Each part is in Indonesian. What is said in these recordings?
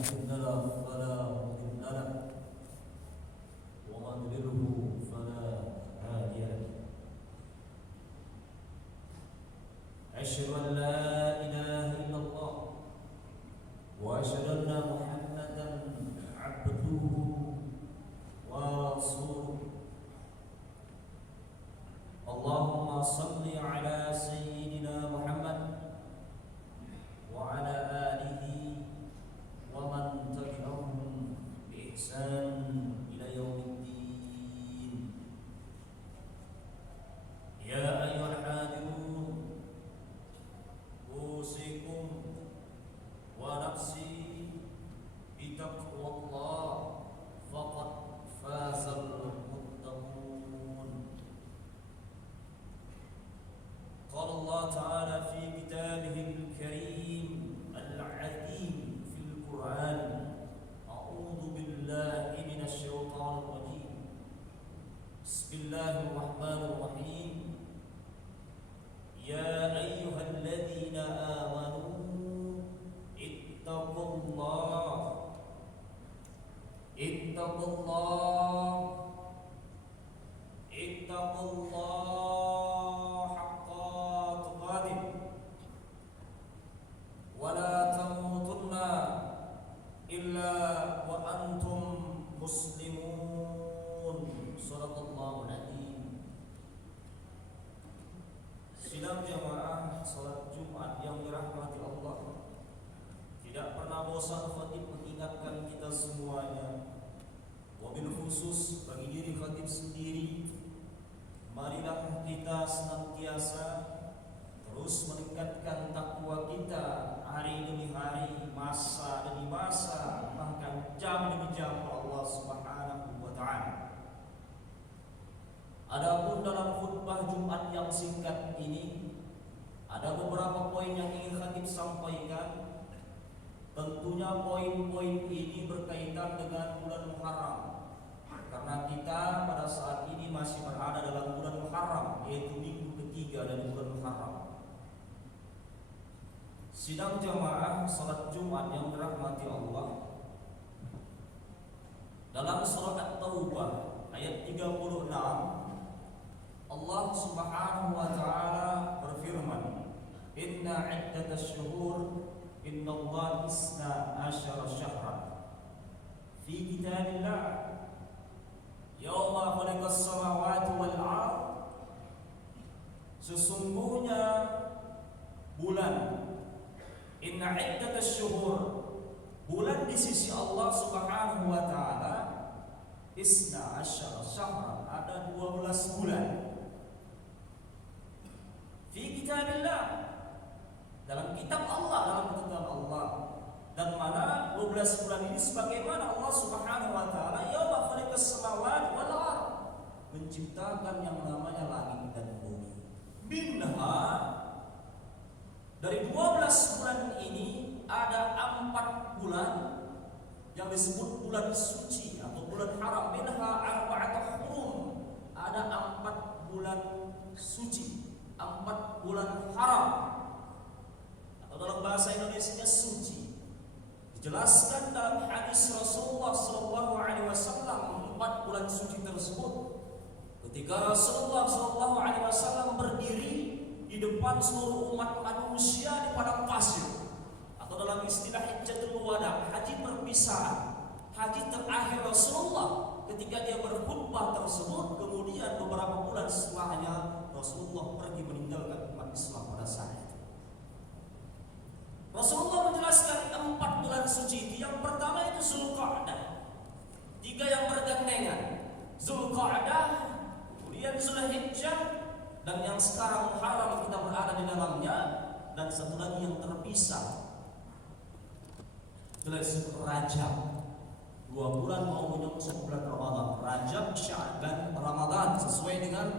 يهد له فلا مضل له ومن يضلله فلا هادي له. أشهد أن لا إله إلا الله وأشهد أن محمدا عبده ورسوله. اللهم صل على سيدنا محمد وعلى آله ومن تبعهم بإحسان إلى يوم الدين. يا أيها الحاضرون أوصيكم ونفسي بتقوى الله فقد فاز المتقون. قال الله تعالى في كتابه الكريم العظيم في القرآن: أعوذ بالله من الشيطان الرجيم. بسم الله الرحمن الرحيم. يا أيها الذين آمنوا اتقوا الله حق تقاته ولا تموتن إلا وأنتم مسلمون. صدق الله العظيم. Sidang jamaah salat Jumat yang dirahmati Allah, tidak pernah bosan khatib mengingatkan kita semuanya, wabil khusus bagi diri khatib sendiri, marilah kita senantiasa terus meningkatkan takwa kita hari demi hari, masa demi masa, bahkan jam demi jam Allah Subhanahu wa taala. Adapun dalam khutbah Jumat yang singkat ini ada beberapa poin yang ingin khatib sampaikan. Tentunya poin-poin ini berkaitan dengan bulan Muharram, karena kita pada saat ini masih berada dalam bulan Muharram, yaitu minggu ketiga dari bulan Muharram. Sidang jamaah salat Jumat yang dirahmati Allah, dalam surat At-Taubah ayat 36 Allah Subhanahu wa taala berfirman: "Inna 'iddatasy syuhur innallaha isna asyara syahran fi kitabillah yauma khalaqas samawati wal ard." Sesungguhnya bulan, inna 'iddatasy syuhur, bulan di sisi Allah Subhanahu wa taala, isna asyara syahran, ada 12 bulan. Fi kitabillah, dalam kitab Allah, dalam ketetapan Allah. Dan mana 12 bulan ini sebagaimana Allah Subhanahu wa taala yauma khalaqas samawati wal ard, menciptakan yang namanya langit dan bumi. Minha, dari 12 bulan ini ada 4 bulan yang disebut bulan suci atau bulan haram. Minha arba'atu hurum, ada 4 bulan suci, 4 bulan haram, atau dalam bahasa Indonesianya suci. Dijelaskan dalam hadis Rasulullah SAW 4 bulan suci tersebut. Ketika Rasulullah SAW berdiri di depan seluruh umat manusia di padang pasir, atau dalam istilah hajjatul wada, haji perpisahan, haji terakhir Rasulullah, ketika dia berkhutbah tersebut, kemudian beberapa bulan setelahnya Rasulullah pergi meninggalkan umat Islam pada saat itu. Rasulullah menjelaskan 4 bulan suci itu. Yang pertama itu Zulqa'dah, 3 yang bergandengan, Zulqa'dah, kemudian Zulhijjah, dan yang sekarang Muharram kita berada di dalamnya, dan satu lagi yang terpisah, itulah disebut Rajab. 2 bulan mau menyongsong bulan Ramadan, Rajab, Sya'ban, Ramadan, sesuai dengan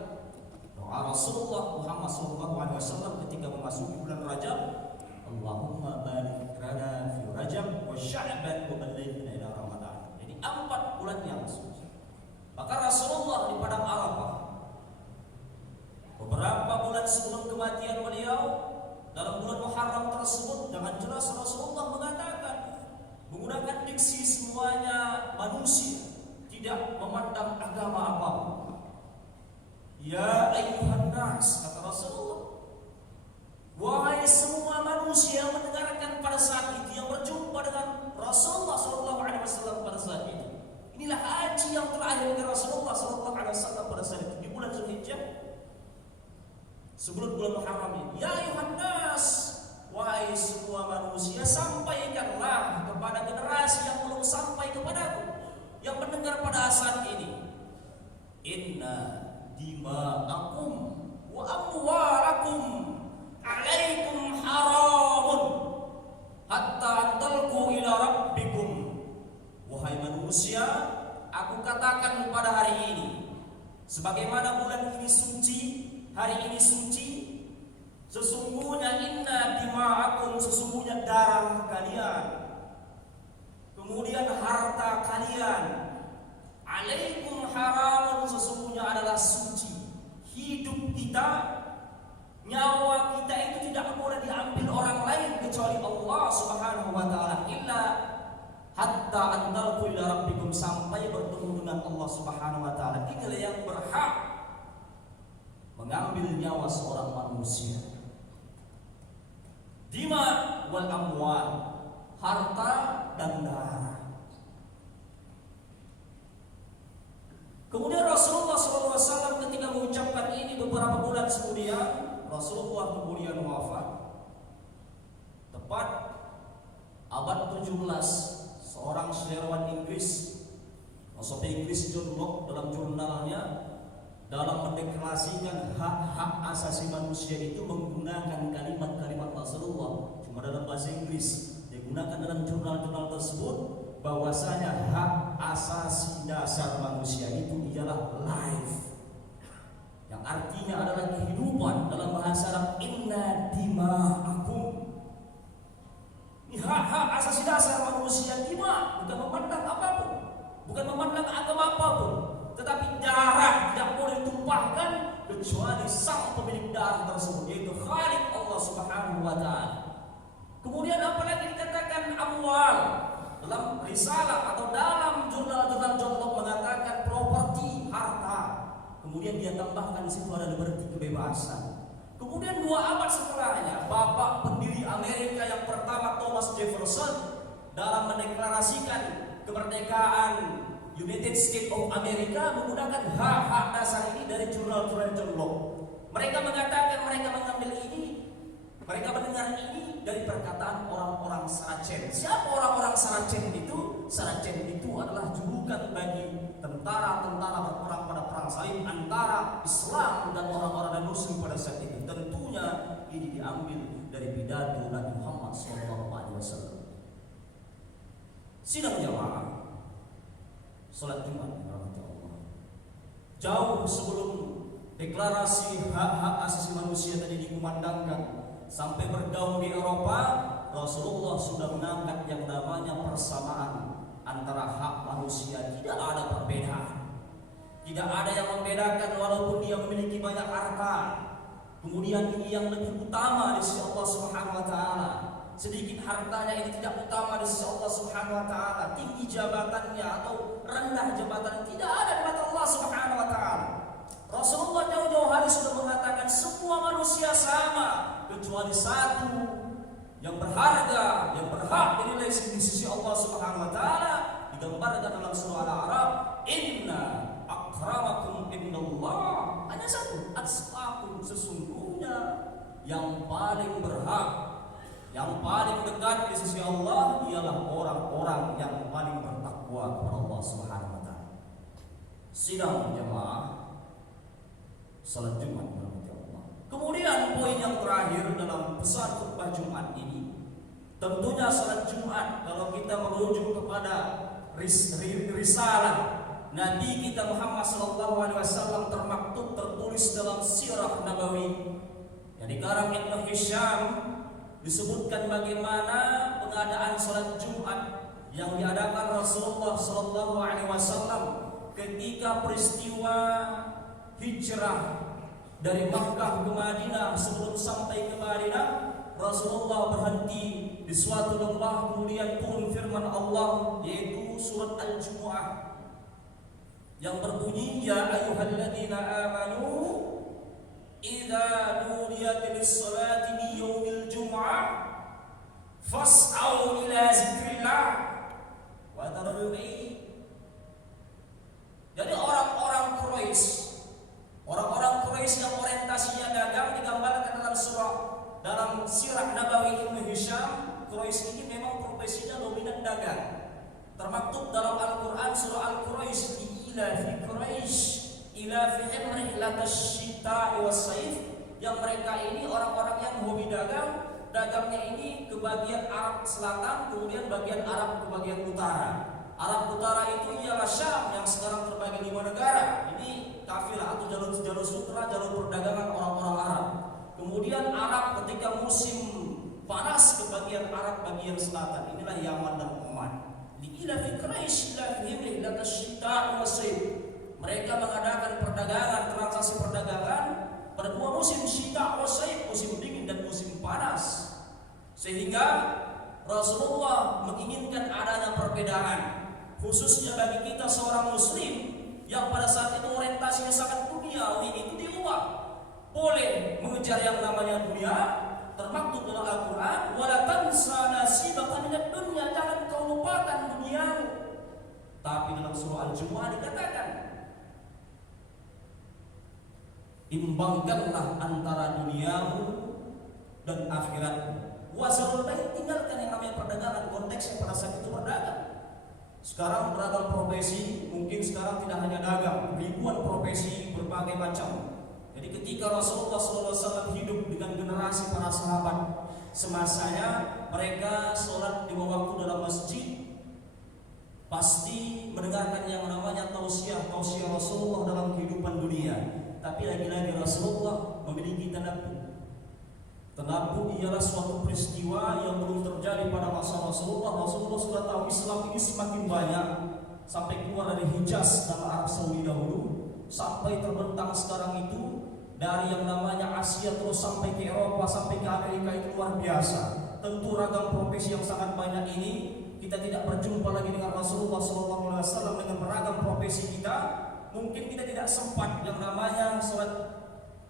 doa Rasulullah Muhammad SAW ketika memasuki bulan Rajab: Allahumma barik lana fi Rajab wa Sya'ban wa ballighna ila Ramadan. Jadi 4 bulan yang suci. Maka Rasulullah di padang Arafah beberapa bulan sebelum kematian beliau, dalam bulan Muharram tersebut, dengan jelas Rasulullah mengatakan, menggunakan diksi semuanya manusia, tidak memandang agama apapun. Ya ayyuhan nas, kata Rasulullah, wahai semua manusia yang mendengarkan pada saat itu, yang berjumpa dengan Rasulullah SAW pada saat itu. Inilah haji yang terakhir dari Rasulullah SAW pada saat itu di bulan Zulhijjah, sebelum bulan Muharram ini. Ya ayyuhan nas, wahai semua manusia, sampaikanlah kepada generasi yang belum sampai kepadaku, yang mendengar pada saat ini. Inna dima'akum wa amwalakum alaikum haramun hatta antalku ila rabbikum. Wahai manusia, aku katakan pada hari ini, sebagaimana bulan ini suci, hari ini suci, sesungguhnya inna dima'akum, sesungguhnya darah kalian, kemudian harta kalian, alaikum haramun, sesungguhnya adalah suci. Hidup kita, nyawa kita itu tidak boleh diambil orang lain kecuali Allah Subhanahu wa taala, illa hatta antalqu ila rabbikum, sampai bertemu dengan Allah Subhanahu wa taala. Inilah yang berhak mengambil nyawa seorang manusia. Dima wal amwal, harta dan darah. Kemudian Rasulullah SAW ketika mengucapkan ini beberapa bulan kemudian, Rasulullah kemudian wafat. Tepat abad 17, seorang sejarawan Inggris, filsuf Inggris John Locke, dalam jurnalnya, dalam mendeklarasikan hak-hak asasi manusia itu menggunakan kalimat-kalimat Rasulullah, cuma dalam bahasa Inggris. Digunakan dalam jurnal-jurnal tersebut bahwasanya hak asasi dasar manusia itu ialah life, yang artinya adalah kehidupan. Dalam bahasa Arab, inna dima'akum. Ini hak-hak asasi dasar manusia. Dima bukan memandang apapun, bukan memandang agama apapun, tetapi darah tidak boleh ditumpahkan kecuali sang pemilik darah tersebut, yaitu Khalik Allah Subhanahu wa taala. Kemudian apalagi dikatakan amwal. Dalam risalah atau dalam jurnal-jurnal John Locke mengatakan properti, harta. Kemudian dia tambahkan di situ ada liberty, kebebasan. Kemudian 2 abad setelahnya, bapak pendiri Amerika yang pertama, Thomas Jefferson, dalam mendeklarasikan kemerdekaan United States of America menggunakan hak-hak dasar ini dari jurnal-jurnal John Locke. Mereka mengatakan, mereka mengambil ini, mereka mendengar ini dari perkataan orang-orang Saracen. Siapa orang-orang Saracen itu? Saracen itu adalah julukan bagi tentara-tentara berperang pada perang salib antara Islam dan orang-orang Muslim pada saat itu. Tentunya ini diambil dari pidato Nabi Muhammad SAW. Sidang jamaah salat Jumat, jauh sebelum deklarasi hak-hak asasi manusia tadi dikumandangkan sampai bergaung di Eropa, Rasulullah sudah mengangkat yang namanya persamaan antara hak manusia. Tidak ada perbedaan, tidak ada yang membedakan walaupun dia memiliki banyak harta. Kemudian ini yang lebih utama di sisi Allah Subhanahu wa taala. Sedikit hartanya ini tidak utama di sisi Allah Subhanahu wa taala. Tinggi jabatannya atau rendah jabatannya tidak ada di mata Allah Subhanahu wa taala. Rasulullah jauh-jauh hari sudah mengatakan semua manusia sama kecuali satu yang berharga, yang berhak dinilai di sisi Allah Subhanahu wa taala, digambarkan dalam surah Al-A'raf, inna akramakum indallah, hanya satu, atqakum, sesungguhnya yang paling berhak, yang paling dekat di sisi Allah ialah orang-orang yang paling bertakwa kepada Allah Subhanahu wa taala. Sidang jemaah salat Jumat. Kemudian poin yang terakhir dalam pesan khutbah Jumat ini, tentunya salat Jumat kalau kita merujuk kepada risalah Nabi kita Muhammad SAW termaktub, tertulis dalam Sirah Nabawi yang dikarang Ibnu Hisham, disebutkan bagaimana pengadaan salat Jumat yang diadakan Rasulullah SAW ketika peristiwa hijrah dari Makkah ke Madinah. Sebelum sampai ke Madinah, Rasulullah berhenti di di suatu lembah kemudian turun firman Allah, yaitu surat Al-Jumu'ah yang berbunyi, ya ayyuhalladzina amanu idza nudiya lis-salati min yaumil jumu'ah fas'au ila zikrillah wa dharul bai'a. Jadi orang-orang Quraisy yang orientasinya dagang digambarkan dalam sirah Nabawi Ibnu Hisham. Quraisy ini memang profesinya dominan dagang. Termaktub dalam Al-Quran surah Al-Quraisy, ila fi Quraisy ila fihim rihlatash syita'i was-saif, yang mereka ini orang-orang yang hobi dagang. Dagangnya ini ke bagian Arab Selatan, kemudian bagian Arab ke bagian utara. Arab utara itu ialah Syam yang sekarang terbagi 5 negara. Ini kafilah atau jalur sutra, jalur perdagangan orang-orang Arab. Kemudian Arab ketika musim panas ke bagian Arab bagian selatan, inilah Yaman dan Oman. Ila fi Quraisy ila fihim rihlatash syita'i was-saif. Mereka mengadakan perdagangan, transaksi perdagangan pada 2 musim, syita' was-saif, musim dingin dan musim panas. Sehingga Rasulullah menginginkan adanya perbedaan, khususnya bagi kita seorang muslim yang pada saat itu orientasinya sangat duniawi, itu diubah. Boleh mengejar yang namanya dunia, termaktub dalam Al-Quran, wala tansa nasibaka minad dunya, jangan kau lupakan dunia. Tapi dalam surah Al-Jumu'ah dikatakan, imbangkanlah antara duniamu dan akhiratmu. Wasarul bai', tinggalkan yang namanya perdagangan, konteksnya pada saat itu berdagang. Sekarang beragam profesi, mungkin sekarang tidak hanya dagang, ribuan profesi berbagai macam. Jadi ketika Rasulullah SAW hidup dengan generasi para sahabat semasanya, mereka sholat 5 waktu dalam masjid, pasti mendengarkan yang namanya tausiah Rasulullah dalam kehidupan dunia. Tapi lagi-lagi Rasulullah memiliki tanabbuk. Tanabbuk ialah suatu peristiwa yang belum terjadi pada masa Rasulullah. Rasulullah sudah tahu Islam ini semakin banyak, sampai keluar dari Hijaz dan Arab Saudi dahulu, sampai terbentang sekarang itu dari yang namanya Asia terus sampai ke Eropa, sampai ke Amerika, itu luar biasa. Tentu ragam profesi yang sangat banyak ini kita tidak berjumpa lagi dengan Rasulullah SAW dengan beragam profesi kita. Mungkin kita tidak sempat yang namanya sholat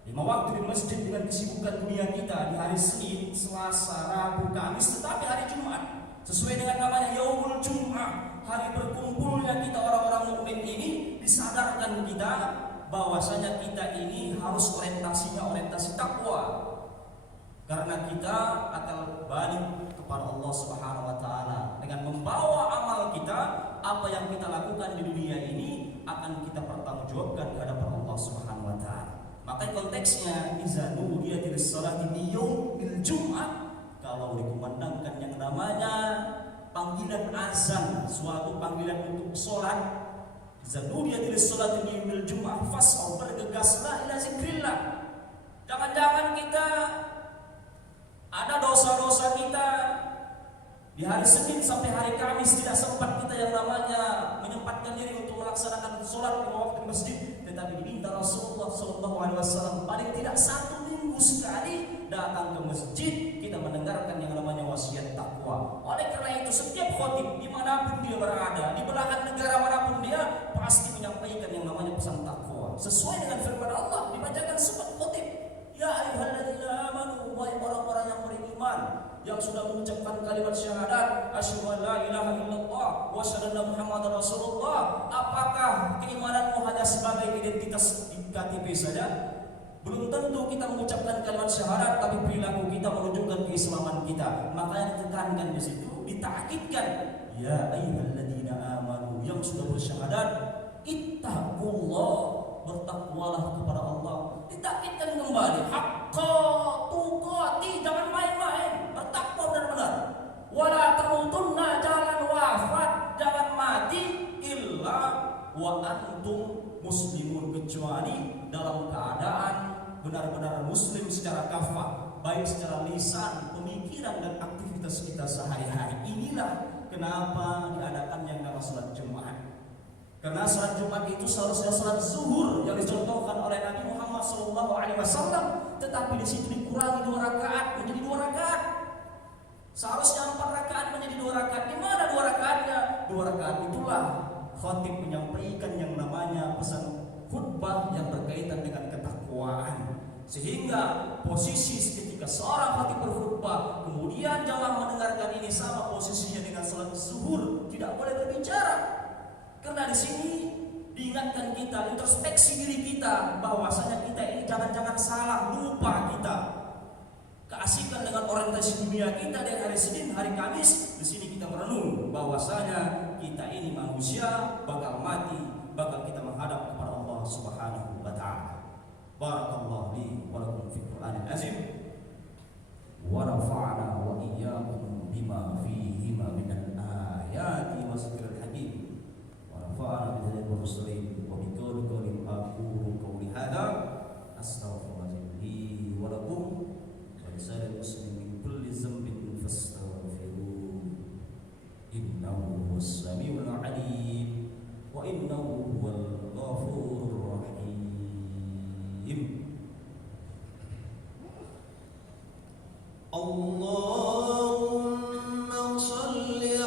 5 waktu di masjid dengan kesibukan dunia kita di hari Senin, Selasa, Rabu, Kamis, tetapi hari Jumat sesuai dengan namanya Yaumul Jum'ah, hari berkumpulnya kita orang-orang mukmin ini, disadarkan kita bahwasanya kita ini harus orientasi takwa, karena kita akan balik kepada Allah Subhanahu wa taala dengan membawa amal kita. Apa yang kita lakukan di dunia ini akan kita pertanggungjawabkan di hadapan Allah Subhanahu wa taala. Maka konteksnya iza nudiya lis-salati min yaumil jum'ah, kalau dikumandangkan yang namanya panggilan azan, suatu panggilan untuk sholat, iza nudiya lis-salati min yaumil jum'ah fas'au, bergegaslah ila zikrillah. Jangan-jangan kita ada dosa-dosa kita di hari Senin sampai hari Kamis tidak sempat kita yang namanya menyempatkan diri untuk melaksanakan sholat 5 waktu di masjid. Tetapi diminta Rasulullah SAW paling tidak 1 minggu sekali datang ke masjid, kita mendengarkan yang namanya wasiat takwa. Oleh karena itu setiap khotib dimanapun dia berada, di belahan negara manapun dia, pasti menyampaikan yang namanya pesan takwa sesuai dengan firman Allah. Dibacakan semua khotib, ya ayyuhalladzina amanu, wahai orang-orang yang beriman, yang sudah mengucapkan kalimat syahadat asyhadu an la ilaha illallah wa asyhadu anna muhammadar rasulullah. Apakah keimananmu hanya sebagai identitas di KTP saja? Belum tentu kita mengucapkan kalimat syahadat tapi perilaku kita menunjukkan keislaman kita. Makanya ditekankan di situ, ditakkidkan, ya ayyuhalladzina amanu, yang sudah bersyahadat, ittaqullah, bertakwalah kepada Allah. Ditakkidkan kembali, haqqa tuqati, jangan main-main, bertakwa benar-benar. Wala tamutunna, jangan wafat, jangan mati illa wa antum muslimun, kecuali dalam keadaan benar-benar muslim secara kafah, baik secara lisan, pemikiran dan aktivitas kita sehari-hari. Inilah kenapa diadakan yang namanya salat Jumat. Karena salat Jumat itu seharusnya salat zuhur yang dicontohkan oleh Nabi Muhammad SAW, tetapi di situ dikurangi 2 rakaat menjadi 2 rakaat. Seharusnya 4 rakaat menjadi 2 rakaat. Di mana 2 rakaatnya? 2 rakaat itulah khatib menyampaikan yang namanya pesan khutbah yang berkaitan dengan ketakwaan. Sehingga posisi ketika seorang khatib berkhutbah, kemudian jamaah mendengarkan ini sama posisinya dengan salat zuhur, tidak boleh berbicara. Karena di sini diingatkan kita, introspeksi diri kita, bahwasanya kita ini jangan-jangan salah, lupa kita. Keasikan dengan orientasi dunia kita dari hari Senin, hari Kamis, di sini kita merenung bahwasanya kita ini manusia, bakal mati, bakal kita menghadap kepada Allah Subhanahu wa taala. Barakallahu li wa lakum fil Qur'anil azim wa nafa'ana wa iyyakum bima fihi minal ayati wa zikril hakim wa nafa'ana bi dzikri rusulih wa bi qawli aqulu qawli hadza astaghfirullaha li wa lakum ولسائر المسلمين من كل ذنب فاستغفروه إنه هو السميع العليم وإنه هو الغفور الرحيم. الله